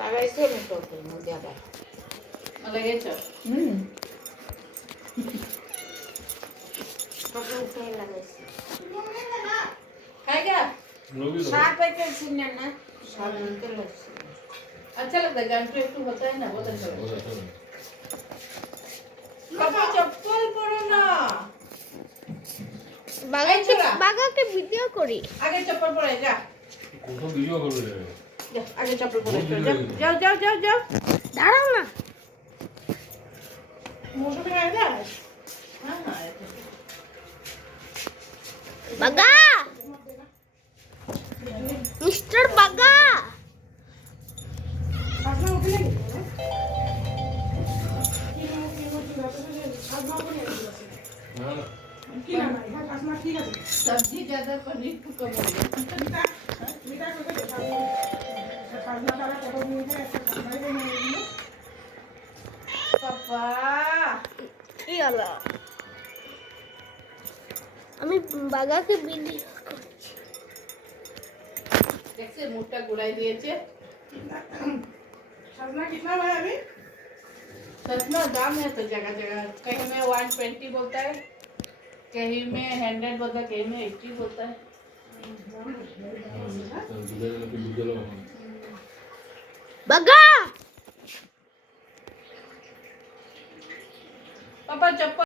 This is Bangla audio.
লাগাইছো না টপের মধ্যে আবার লাগাইছো টপের উপরে লাগাইছি খাই গা सात पैकेट छीनने ना सात मिनट लगते अच्छा लगता है गांठो एक तो होता है ना बहुत अच्छा लगता है पापा चप्पल पड़ो ना बागा के वीडियो करी आगे चप्पल पड़े जा কোন ভিডিও করবে রে जा आगे चप्पल पड़े जाओ जाओ जाओ जाओ दाঁড়াও না मौसम में आया हां हां बागा मिस्टर बागा सब्जी ज्यादा पनीर को कम हो गया पापा কি হলো আমি বাগাকে ভিডিও করছি देखते मुट्ठा गुड़ाई दिए थे सजना कितना है अभी सजना दाम है तो जगह जगह कहीं में 120 बोलता है कहीं में 100 बोलता है कहीं में 80 बोलता है बागा पापा चप्पल